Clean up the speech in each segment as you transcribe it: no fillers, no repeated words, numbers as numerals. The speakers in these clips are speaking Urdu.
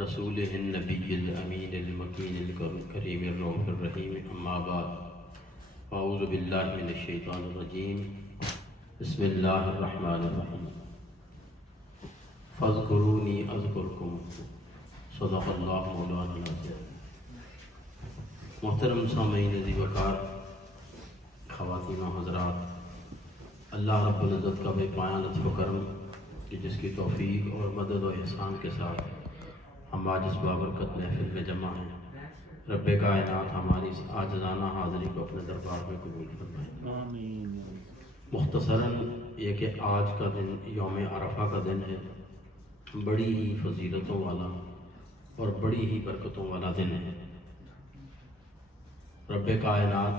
رسوله النبي الأمين المكين الكريم الرؤوف الرحيم أما بعد أعوذ بالله من الشيطان الرجيم بسم الله الرحمن الرحيم فاذكروني أذكركم صدق الله مولانا العظيم۔ محترم سامعین عزیز وقار، خواتین و حضرات، اللہ رب العزت کا بے پایہ لطف و کرم کہ جس کی توفیق اور مدد و احسان کے ساتھ ہم آج اس بابرکت محفل میں جمع ہیں، رب کائنات ہماری اس عاجزانہ حاضری کو اپنے دربار میں قبول فرمائے۔ مختصراً یہ کہ آج کا دن یوم عرفہ کا دن ہے، بڑی ہی فضیلتوں والا اور بڑی ہی برکتوں والا دن ہے۔ رب کائنات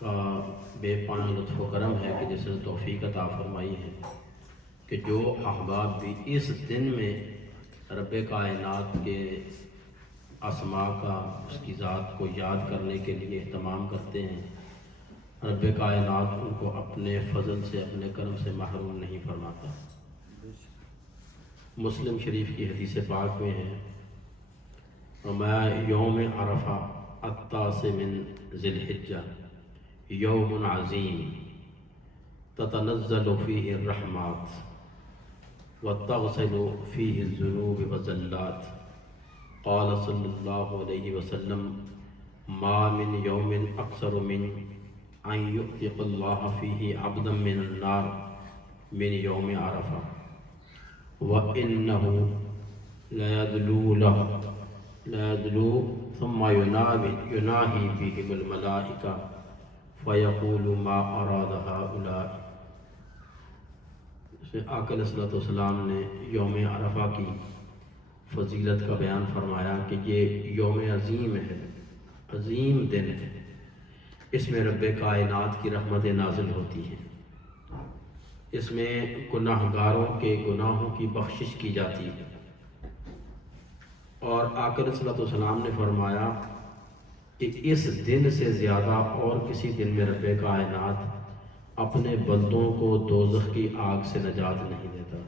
کا بے پناہ لطف و کرم ہے کہ جس نے توفیق عطا فرمائی ہے کہ جو احباب بھی اس دن میں رب کائنات کے اسماء کا، اس کی ذات کو یاد کرنے کے لیے اہتمام کرتے ہیں، رب کائنات ان کو اپنے فضل سے، اپنے کرم سے محروم نہیں فرماتا۔ مسلم شریف کی حدیث پاک میں ہے، فرمایا یوم عرفہ التاسع من ذی الحجہ یوم عظیم تتنزل فیہ الرحمات وتغسل فیہ الذنوب والزلات۔ قال صلی اللہ علیہ وسلم ما من یوم اکثر من ان یعتق اللہ فیہ عبدا من النار من یوم عرفہ وَإِنَّهُ لَيَدْلُو ثُمَّ يُنَاهِي بِهِمُ الْمَلَائِكَةُ فَيَقُولُ مَا أَرَادَ هَؤُلَاءِ۔ آقا علیہ الصلوۃ والسلام نے یوم عرفہ کی فضیلت کا بیان فرمایا کہ یہ یوم عظیم ہے، عظیم دن ہے، اس میں رب کائنات کی رحمتیں نازل ہوتی ہیں، اس میں گناہ گاروں کے گناہوں کی بخشش کی جاتی ہے۔ اور آقا علیہ الصلوۃ والسلام نے فرمایا کہ اس دن سے زیادہ اور کسی دن میں رب کائنات اپنے بندوں کو دوزخ کی آگ سے نجات نہیں دیتا۔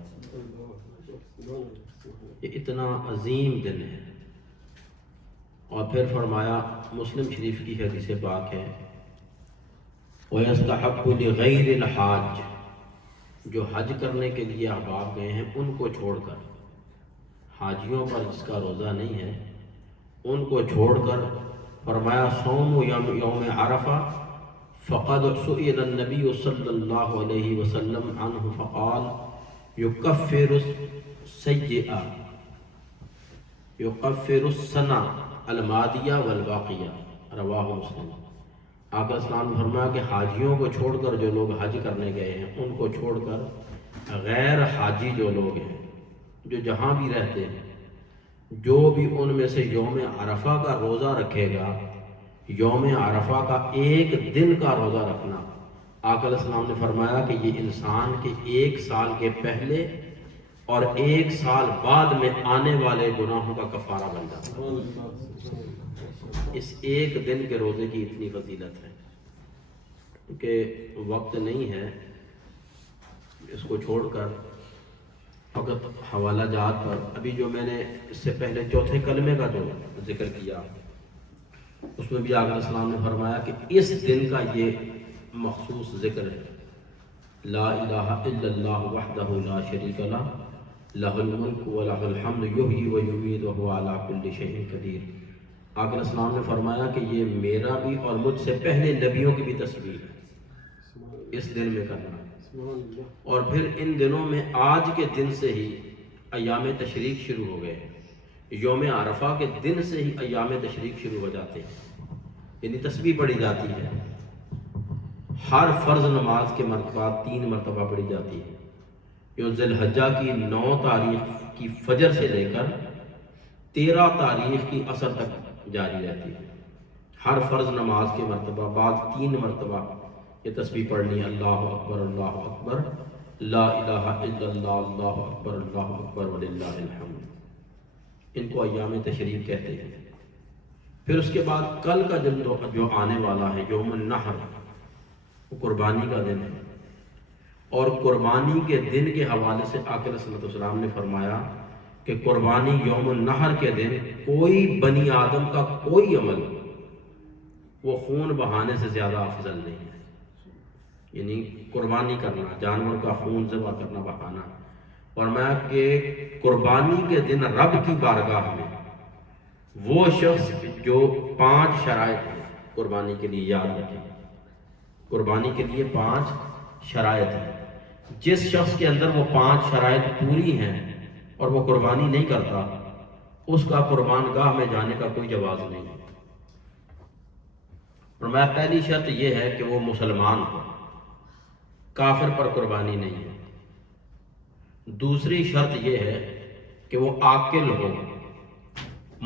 یہ اتنا عظیم دن ہے۔ اور پھر فرمایا، مسلم شریف کی حدیث پاک ہے، وَيَسْتَحَبُّ لِغَيْرِ الْحَاجِّ، جو حج کرنے کے لیے احباب گئے ہیں ان کو چھوڑ کر، حاجیوں پر جس کا روزہ نہیں ہے ان کو چھوڑ کر، فرمایا صوم یوم عرفہ فقد سئل النبی صلی اللہ علیہ وسلم عنہ فقال یکفر السیئہ یکفر السنہ الماضیہ والباقیہ، رواہ مسلم۔ آقا اسلام نے فرمایا کہ حاجیوں کو چھوڑ کر جو لوگ حج کرنے گئے ہیں ان کو چھوڑ کر غیر حاجی جو لوگ ہیں، جو جہاں بھی رہتے ہیں، جو بھی ان میں سے یوم عرفہ کا روزہ رکھے گا، یوم عرفہ کا ایک دن کا روزہ رکھنا، آقا علیہ السلام نے فرمایا کہ یہ انسان کے ایک سال کے پہلے اور ایک سال بعد میں آنے والے گناہوں کا کفارہ بن جاتا ہے۔ اس ایک دن کے روزے کی اتنی فضیلت ہے، کیونکہ وقت نہیں ہے اس کو چھوڑ کر فقط حوالہ جات پر، ابھی جو میں نے اس سے پہلے چوتھے کلمے کا جو ذکر کیا اس میں بھی آقا علیہ السلام نے فرمایا کہ اس دن کا یہ مخصوص ذکر ہے، لا الہ الا اللہ وحدہ لا شریک لہ لہ الملک ولہ الحمد یحیی و یمیت وہو علی کل شیء قدیر۔ آقا علیہ السلام نے فرمایا کہ یہ میرا بھی اور مجھ سے پہلے نبیوں کی بھی تسبیح ہے اس دن میں کرنا۔ اور پھر ان دنوں میں آج کے دن سے ہی ایام تشریق شروع ہو گئے، یوم عرفہ کے دن سے ہی ایام تشریق شروع ہو جاتے ہیں، یعنی تسبیح پڑھی جاتی ہے۔ ہر فرض نماز کے مرتبہ 3 مرتبہ پڑھی جاتی ہے، جو ذی الحجہ کی 9 تاریخ کی فجر سے لے کر 13 تاریخ کی عصر تک جاری رہتی ہے۔ ہر فرض نماز کے مرتبہ بعد 3 مرتبہ یہ تسبیح پڑھنی، اللہ اکبر لا الہ الا اللہ اللہ اکبر وللہ الحمد۔ ان کو ایام تشریق کہتے ہیں۔ پھر اس کے بعد کل کا دن جو آنے والا ہے یوم النحر، وہ قربانی کا دن ہے، اور قربانی کے دن کے حوالے سے آقا علیہ الصلوۃ والسلام نے فرمایا کہ قربانی یوم النحر کے دن کوئی بنی آدم کا کوئی عمل وہ خون بہانے سے زیادہ افضل نہیں ہے. یعنی قربانی کرنا، جانور کا خون ذبح کرنا، بہانا. فرمایا کہ قربانی کے دن رب کی بارگاہ میں وہ شخص جو 5 شرائط ہیں قربانی کے لیے، یاد رکھیں قربانی کے لیے 5 شرائط ہیں. جس شخص کے اندر وہ 5 شرائط پوری ہیں اور وہ قربانی نہیں کرتا، اس کا قربان گاہ میں جانے کا کوئی جواز نہیں ہے. فرمایا پہلی شرط یہ ہے کہ وہ مسلمان ہو، کافر پر قربانی نہیں ہے. دوسری شرط یہ ہے کہ وہ عاقل ہو،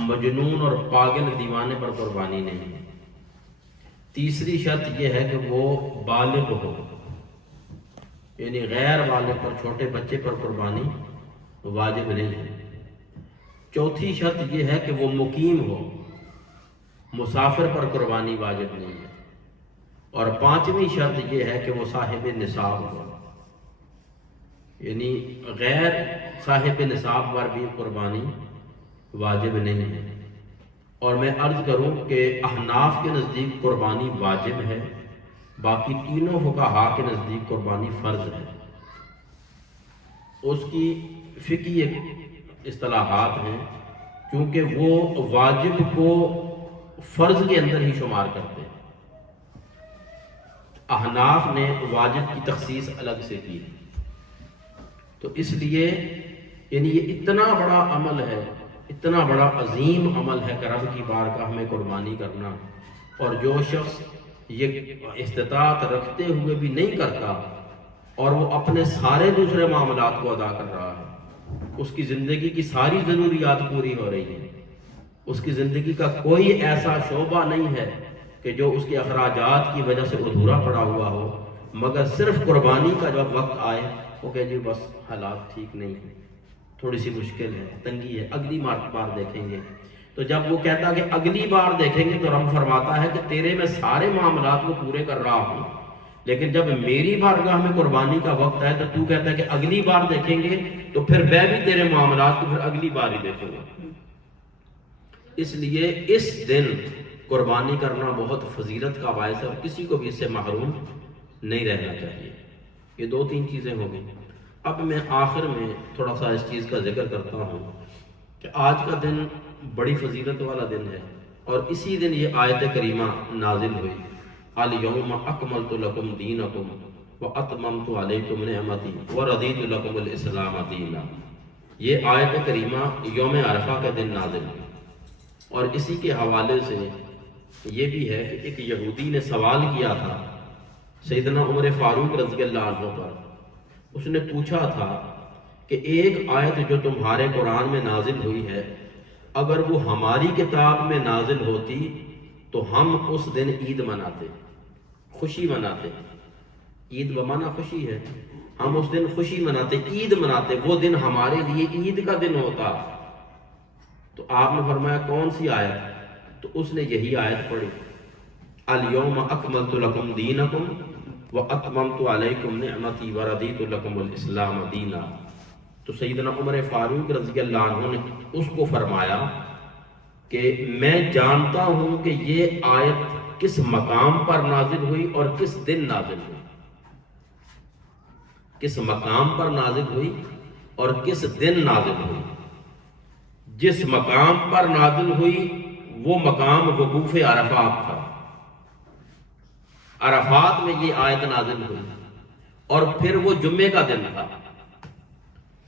مجنون اور پاگل دیوانے پر قربانی نہیں ہے. تیسری شرط یہ ہے کہ وہ بالغ ہو، یعنی غیر بالغ پر، چھوٹے بچے پر قربانی واجب نہیں ہے. چوتھی شرط یہ ہے کہ وہ مقیم ہو، مسافر پر قربانی واجب نہیں ہے. اور 5ویں شرط یہ ہے کہ وہ صاحب نصاب ہو، یعنی غیر صاحب نصاب پر بھی قربانی واجب نہیں ہے. اور میں عرض کروں کہ احناف کے نزدیک قربانی واجب ہے، باقی تینوں فقہا کے نزدیک قربانی فرض ہے. اس کی فقہی اصطلاحات ہیں، کیونکہ وہ واجب کو فرض کے اندر ہی شمار کرتے ہیں. احناف نے واجب کی تخصیص الگ سے کی، تو اس لیے یعنی یہ اتنا بڑا عمل ہے، اتنا بڑا عظیم عمل ہے کہ رب کی بارگاہ میں قربانی کرنا. اور جو شخص یہ استطاعت رکھتے ہوئے بھی نہیں کرتا اور وہ اپنے سارے دوسرے معاملات کو ادا کر رہا ہے، اس کی زندگی کی ساری ضروریات پوری ہو رہی ہیں، اس کی زندگی کا کوئی ایسا شعبہ نہیں ہے کہ جو اس کے اخراجات کی وجہ سے ادھورا پڑا ہوا ہو، مگر صرف قربانی کا جب وقت آئے وہ کہ جی بس حالات ٹھیک نہیں ہیں، تھوڑی سی مشکل ہے، تنگی ہے، اگلی بار دیکھیں گے. تو جب وہ کہتا کہ اگلی بار دیکھیں گے، تو رب فرماتا ہے کہ تیرے میں سارے معاملات کو پورے کر رہا ہوں، لیکن جب میری بارگاہ میں قربانی کا وقت ہے تو کہتا ہے کہ اگلی بار دیکھیں گے، تو پھر میں بھی تیرے معاملات کو پھر اگلی بار ہی دیکھوں گا. اس لیے اس دن قربانی کرنا بہت فضیلت کا باعث ہے اور کسی کو بھی اس سے محروم نہیں رہنا چاہیے. یہ 2-3 چیزیں ہو گئیں. اب میں آخر میں تھوڑا سا اس چیز کا ذکر کرتا ہوں کہ آج کا دن بڑی فضیلت والا دن ہے، اور اسی دن یہ آیت کریمہ نازل ہوئی، الیوم اکملت لکم دینکم واتممت علیکم نعمتی ورضیت لکم الاسلام دینا. یہ آیت کریمہ یوم عرفہ کے دن نازل ہوئی. اور اسی کے حوالے سے یہ بھی ہے کہ ایک یہودی نے سوال کیا تھا سیدنا عمر فاروق رضی اللہ عنہ پر. اس نے پوچھا تھا کہ ایک آیت جو تمہارے قرآن میں نازل ہوئی ہے، اگر وہ ہماری کتاب میں نازل ہوتی تو ہم اس دن عید مناتے، خوشی مناتے. عید بمانا خوشی ہے، ہم اس دن خوشی مناتے، عید مناتے، وہ دن ہمارے لیے عید کا دن ہوتا. تو آپ نے فرمایا کون سی آیت؟ تو اس نے یہی آیت پڑھی، الیوم اکملت لکم دینکم واتممت علیکم نعمتی ورضیت لکم الاسلام دینا. تو سیدنا عمر فاروق رضی اللہ عنہ نے اس کو فرمایا کہ میں جانتا ہوں کہ یہ آیت کس مقام پر نازل ہوئی اور کس دن نازل ہوئی، کس مقام پر نازل ہوئی اور کس دن نازل ہوئی. جس مقام پر نازل ہوئی وہ مقام وقوف عرفات تھا، عرفات میں یہ آیت نازل ہوئی، اور پھر وہ جمعے کا دن تھا،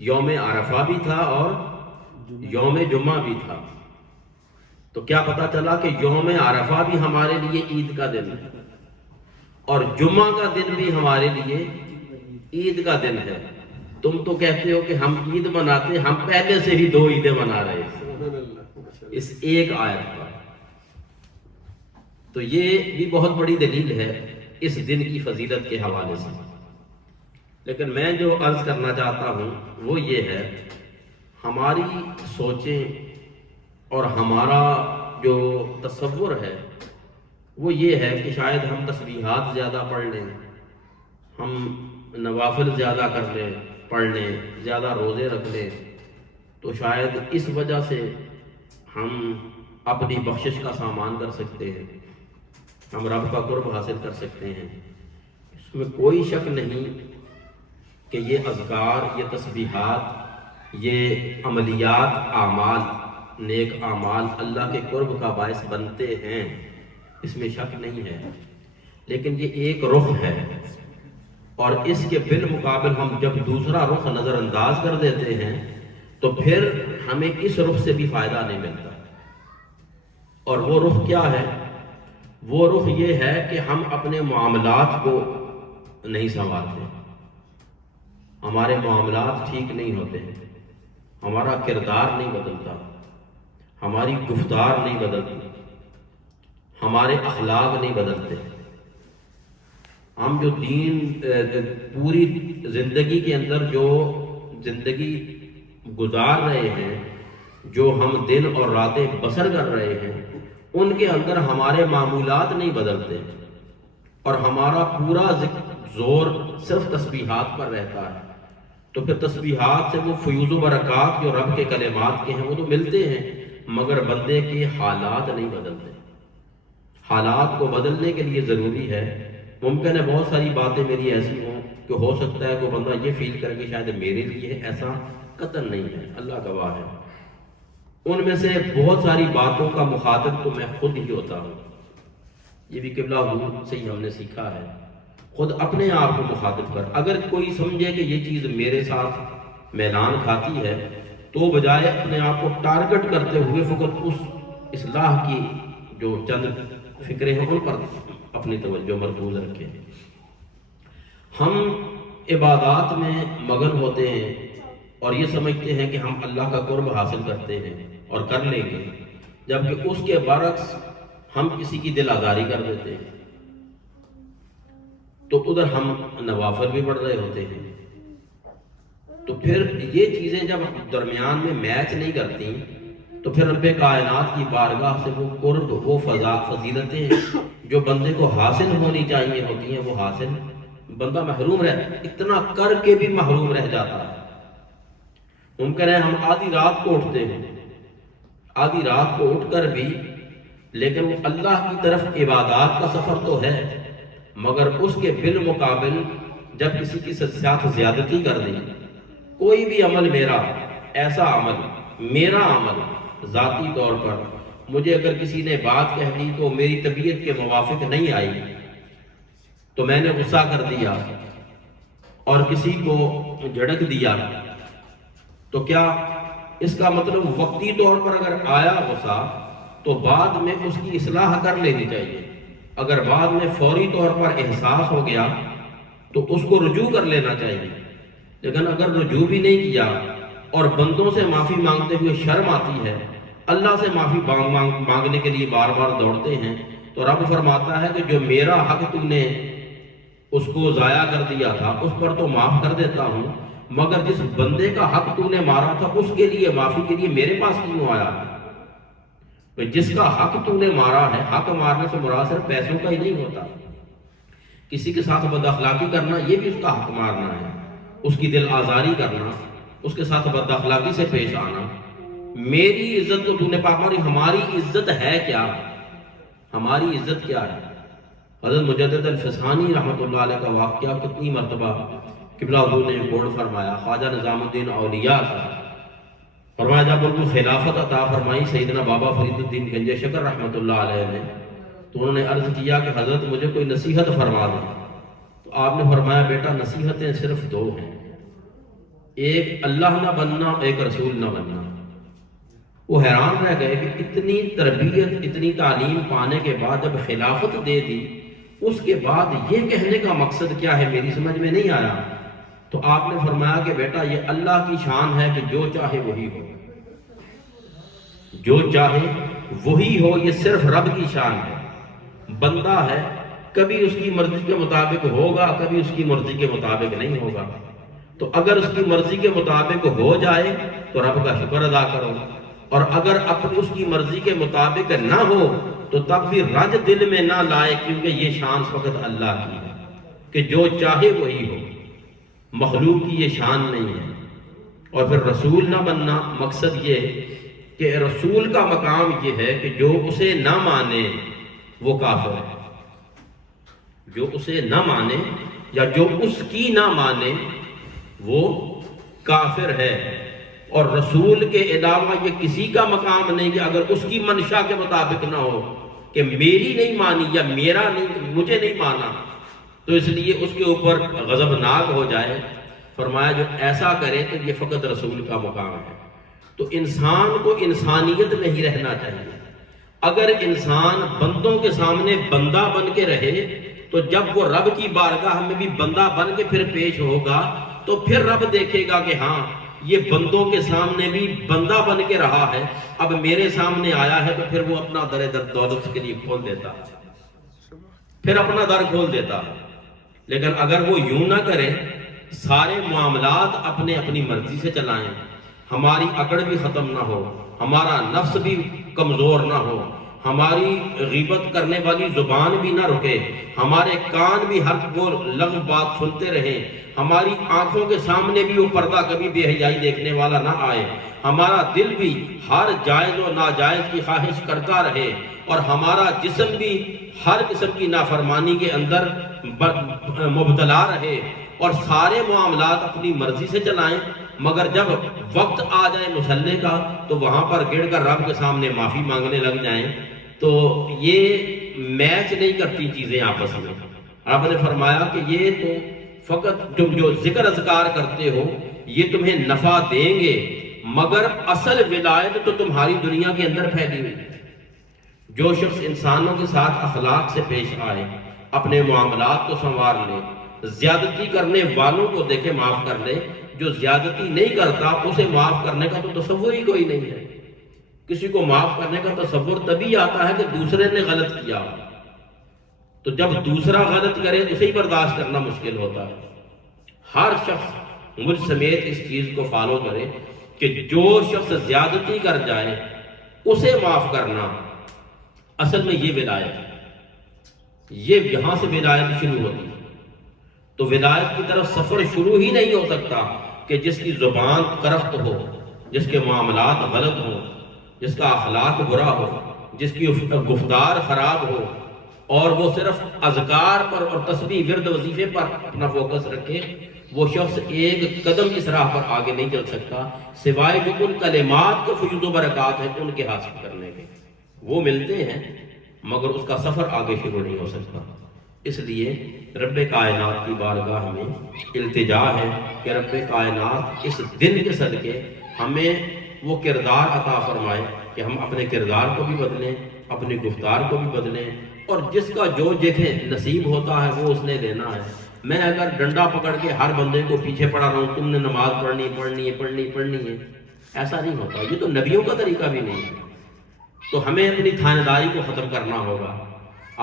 یوم عرفہ بھی تھا اور یوم جمعہ بھی تھا. تو کیا پتا چلا کہ یوم عرفہ بھی ہمارے لیے عید کا دن ہے اور جمعہ کا دن بھی ہمارے لیے عید کا دن ہے. تم تو کہتے ہو کہ ہم عید مناتے، ہم پہلے سے ہی 2 عیدیں منا رہے ہیں اس ایک آیت پر. تو یہ بھی بہت بڑی دلیل ہے اس دن کی فضیلت کے حوالے سے. لیکن میں جو عرض کرنا چاہتا ہوں وہ یہ ہے، ہماری سوچیں اور ہمارا جو تصور ہے وہ یہ ہے کہ شاید ہم تسبیحات زیادہ پڑھ لیں، ہم نوافل زیادہ کر لیں، پڑھ لیں، زیادہ روزے رکھ لیں، تو شاید اس وجہ سے ہم اپنی بخشش کا سامان کر سکتے ہیں، ہم رب کا قرب حاصل کر سکتے ہیں۔ اس میں کوئی شک نہیں کہ یہ اذکار، یہ تسبیحات، یہ عملیات، اعمال، نیک اعمال اللہ کے قرب کا باعث بنتے ہیں، اس میں شک نہیں ہے، لیکن یہ ایک رخ ہے، اور اس کے بالمقابل ہم جب دوسرا رخ نظر انداز کر دیتے ہیں تو پھر ہمیں اس رخ سے بھی فائدہ نہیں ملتا۔ اور وہ رخ کیا ہے؟ وہ رخ یہ ہے کہ ہم اپنے معاملات کو نہیں سنوارتے، ہمارے معاملات ٹھیک نہیں ہوتے، ہمارا کردار نہیں بدلتا، ہماری گفتار نہیں بدلتی، ہمارے اخلاق نہیں بدلتے۔ ہم جو پوری زندگی کے اندر جو زندگی گزار رہے ہیں، جو ہم دن اور راتیں بسر کر رہے ہیں، ان کے اندر ہمارے معمولات نہیں بدلتے، اور ہمارا پورا زور صرف تسبیحات پر رہتا ہے۔ تو پھر تسبیحات سے وہ فیوز و برکات جو رب کے کلمات کے ہیں وہ تو ملتے ہیں، مگر بندے کے حالات نہیں بدلتے۔ حالات کو بدلنے کے لیے ضروری ہے، ممکن ہے بہت ساری باتیں میری ایسی ہوں کہ ہو سکتا ہے کوئی بندہ یہ فیل کرے کہ شاید میرے لیے ہے، ایسا قطعاً نہیں ہے، اللہ گواہ ہے۔ ان میں سے بہت ساری باتوں کا مخاطب تو میں خود ہی ہوتا ہوں، یہ بھی قبلہ حضور سے ہی ہم نے سیکھا ہے، خود اپنے آپ کو مخاطب کر۔ اگر کوئی سمجھے کہ یہ چیز میرے ساتھ میلان کھاتی ہے تو بجائے اپنے آپ کو ٹارگٹ کرتے ہوئے فقط اس اصلاح کی جو چند فکریں ہیں ان پر اپنی توجہ مرکوز رکھیں۔ ہم عبادات میں مگن ہوتے ہیں اور یہ سمجھتے ہیں کہ ہم اللہ کا قرب حاصل کرتے ہیں اور کر لیں گے، جبکہ اس کے برعکس ہم کسی کی دل آزاری کر دیتے ہیں، تو ادھر ہم نوافل بھی پڑھ رہے ہوتے ہیں۔ تو پھر یہ چیزیں جب درمیان میں میچ نہیں کرتی تو پھر رب کائنات کی بارگاہ سے وہ قرب، وہ فضیلتیں جو بندے کو حاصل ہونی چاہیے ہوتی ہیں وہ حاصل بندہ محروم اتنا کر کے بھی محروم رہ جاتا ہے۔ ممکن ہے ہم آدھی رات کو اٹھتے ہیں، آدھی رات کو اٹھ کر بھی، لیکن وہ اللہ کی طرف عبادات کا سفر تو ہے، مگر اس کے بالمقابل جب کسی کی ساتھ زیادتی کر دی، کوئی بھی عمل میرا، ایسا عمل، میرا عمل ذاتی طور پر مجھے اگر کسی نے بات کہہ دی تو میری طبیعت کے موافق نہیں آئی تو میں نے غصہ کر دیا اور کسی کو جھڑک دیا، تو کیا اس کا مطلب وقتی طور پر اگر آیا غصہ تو بعد میں اس کی اصلاح کر لینی چاہیے؟ اگر بعد میں فوری طور پر احساس ہو گیا تو اس کو رجوع کر لینا چاہیے، لیکن اگر رجوع بھی نہیں کیا اور بندوں سے معافی مانگتے ہوئے شرم آتی ہے، اللہ سے معافی مانگنے کے لیے بار بار دوڑتے ہیں، تو رب فرماتا ہے کہ جو میرا حق تو نے اس کو ضائع کر دیا تھا اس پر تو معاف کر دیتا ہوں، مگر جس بندے کا حق تو نے مارا تھا اس کے لیے معافی کے لیے میرے پاس کیوں آیا؟ جس کا حق تو نے مارا ہے، حق مارنے سے مراد صرف پیسوں کا ہی نہیں ہوتا، کسی کے ساتھ بد اخلاقی کرنا یہ بھی اس کا حق مارنا ہے، اس کی دل آزاری کرنا، اس کے ساتھ بد اخلاقی سے پیش آنا۔ میری عزت تو نے پاک ماری، ہماری عزت ہے کیا؟ ہماری عزت کیا ہے؟ حضرت مجدد الفسانی رحمۃ اللہ علیہ کا واقعہ کتنی مرتبہ قبلہ حضور نے ریکارڈ فرمایا، خواجہ نظام الدین اولیاء کا فرمایا جب ان کو خلافت عطا فرمائی سیدنا بابا فرید الدین گنج شکر رحمۃ اللہ علیہ نے، تو انہوں نے عرض کیا کہ حضرت مجھے کوئی نصیحت فرما دیں، تو آپ نے فرمایا بیٹا نصیحتیں صرف دو ہیں، ایک اللہ نہ بننا، ایک رسول نہ بننا۔ وہ حیران رہ گئے کہ اتنی تربیت، اتنی تعلیم پانے کے بعد جب خلافت دے دی، اس کے بعد یہ کہنے کا مقصد کیا ہے میری سمجھ میں نہیں آیا۔ تو آپ نے فرمایا کہ بیٹا یہ اللہ کی شان ہے کہ جو چاہے وہی ہو، جو چاہے وہی ہو، یہ صرف رب کی شان ہے۔ بندہ ہے، کبھی اس کی مرضی کے مطابق ہوگا، کبھی اس کی مرضی کے مطابق نہیں ہوگا، تو اگر اس کی مرضی کے مطابق ہو جائے تو رب کا شکر ادا کرو، اور اگر اپنی اس کی مرضی کے مطابق نہ ہو تو تب بھی رنج دل میں نہ لائے، کیونکہ یہ شان فقط اللہ کی ہے کہ جو چاہے وہی ہو، مخلوق کی یہ شان نہیں ہے۔ اور پھر رسول نہ بننا مقصد یہ کہ رسول کا مقام یہ ہے کہ جو اسے نہ مانے وہ کافر ہے، جو اسے نہ مانے یا جو اس کی نہ مانے وہ کافر ہے۔ اور رسول کے علاوہ یہ کسی کا مقام نہیں کہ اگر اس کی منشا کے مطابق نہ ہو کہ میری نہیں مانی یا میرا نہیں، مجھے نہیں مانا، تو اس لیے اس کے اوپر غضبناک ہو جائے۔ فرمایا جو ایسا کرے تو یہ فقط رسول کا مقام ہے۔ تو انسان کو انسانیت میں ہی رہنا چاہیے۔ اگر انسان بندوں کے سامنے بندہ بن کے رہے تو جب وہ رب کی بارگاہ میں بھی بندہ بن کے پھر پیش ہوگا تو پھر رب دیکھے گا کہ ہاں یہ بندوں کے سامنے بھی بندہ بن کے رہا ہے، اب میرے سامنے آیا ہے تو پھر وہ اپنا در دولت کے لیے کھول دیتا، پھر اپنا در کھول دیتا۔ لیکن اگر وہ یوں نہ کرے، سارے معاملات اپنی مرضی سے چلائیں، ہماری اکڑ بھی ختم نہ ہو، ہمارا نفس بھی کمزور نہ ہو، ہماری غیبت کرنے والی زبان بھی نہ رکے، ہمارے کان بھی ہر وہ لغو بات سنتے رہیں، ہماری آنکھوں کے سامنے بھی وہ پردہ کبھی بے حیائی دیکھنے والا نہ آئے، ہمارا دل بھی ہر جائز و ناجائز کی خواہش کرتا رہے، اور ہمارا جسم بھی ہر قسم کی نافرمانی کے اندر مبتلا رہے، اور سارے معاملات اپنی مرضی سے چلائیں، مگر جب وقت آ جائے مصلے کا تو وہاں پر گڑ کر رب کے سامنے معافی مانگنے لگ جائیں، تو یہ میچ نہیں کرتی چیزیں آپس میں۔ رب نے فرمایا کہ یہ تو فقط تم جو ذکر اذکار کرتے ہو یہ تمہیں نفع دیں گے، مگر اصل ولایت تو تمہاری دنیا کے اندر پھیلی ہوئی ہے۔ جو شخص انسانوں کے ساتھ اخلاق سے پیش آئے، اپنے معاملات کو سنوار لے، زیادتی کرنے والوں کو دیکھے معاف کر لے، جو زیادتی نہیں کرتا اسے معاف کرنے کا تو تصور ہی کوئی نہیں ہے۔ کسی کو معاف کرنے کا تصور تبھی آتا ہے کہ دوسرے نے غلط کیا، تو جب دوسرا غلط کرے اسے ہی برداشت کرنا مشکل ہوتا ہے۔ ہر شخص مجھ سمیت اس چیز کو فالو کرے کہ جو شخص زیادتی کر جائے اسے معاف کرنا اصل میں یہ ولایت ہے، یہ یہاں سے ولایت شروع ہوتی ہے۔ تو ولایت کی طرف سفر شروع ہی نہیں ہو سکتا کہ جس کی زبان کرخت ہو، جس کے معاملات غلط ہوں، جس کا اخلاق برا ہو، جس کی گفتار خراب ہو، اور وہ صرف اذکار پر اور تسبیح ورد وظیفے پر اپنا فوکس رکھے، وہ شخص ایک قدم اس راہ پر آگے نہیں چل سکتا سوائے جو ان کلمات کے فیوز و برکات ہیں ان کے حاصل کرنے کے۔ وہ ملتے ہیں مگر اس کا سفر آگے شروع نہیں ہو سکتا۔ اس لیے رب کائنات کی بارگاہ میں التجا ہے کہ رب کائنات اس دن کے صدقے ہمیں وہ کردار عطا فرمائے کہ ہم اپنے کردار کو بھی بدلیں، اپنی گفتار کو بھی بدلیں، اور جس کا جو دیکھیں نصیب ہوتا ہے وہ اس نے لینا ہے۔ میں اگر ڈنڈا پکڑ کے ہر بندے کو پیچھے پڑا رہا ہوں، تم نے نماز پڑھنی ہے، ایسا نہیں ہوتا، یہ تو نبیوں کا طریقہ بھی نہیں ہے۔ تو ہمیں اپنی تھانے داری کو ختم کرنا ہوگا۔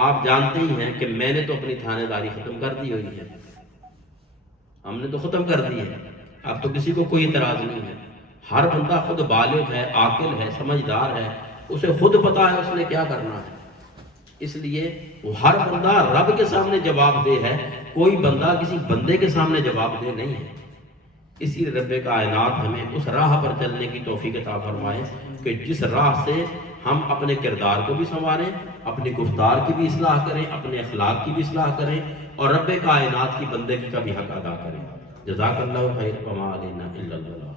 آپ جانتے ہی ہیں کہ میں نے تو اپنی تھانے داری ختم کر دی ہوئی ہے، ہم نے تو ختم کر دی ہے، اب تو کسی کو کوئی اعتراض نہیں ہے۔ ہر بندہ خود بالغ ہے، عاقل ہے، سمجھدار ہے، اسے خود پتا ہے اس نے کیا کرنا ہے۔ اس لیے وہ ہر بندہ رب کے سامنے جواب دہ ہے، کوئی بندہ کسی بندے کے سامنے جواب دہ نہیں ہے۔ اسی رب کائنات ہمیں اس راہ پر چلنے کی توفیق عطا فرمائے کہ جس راہ سے ہم اپنے کردار کو بھی سنواریں، اپنی گفتار کی بھی اصلاح کریں، اپنے اخلاق کی بھی اصلاح کریں، اور رب کائنات کی بندگی کا بھی حق ادا کریں۔ جزاک اللہ خیر، وما علینا الا البلاغ۔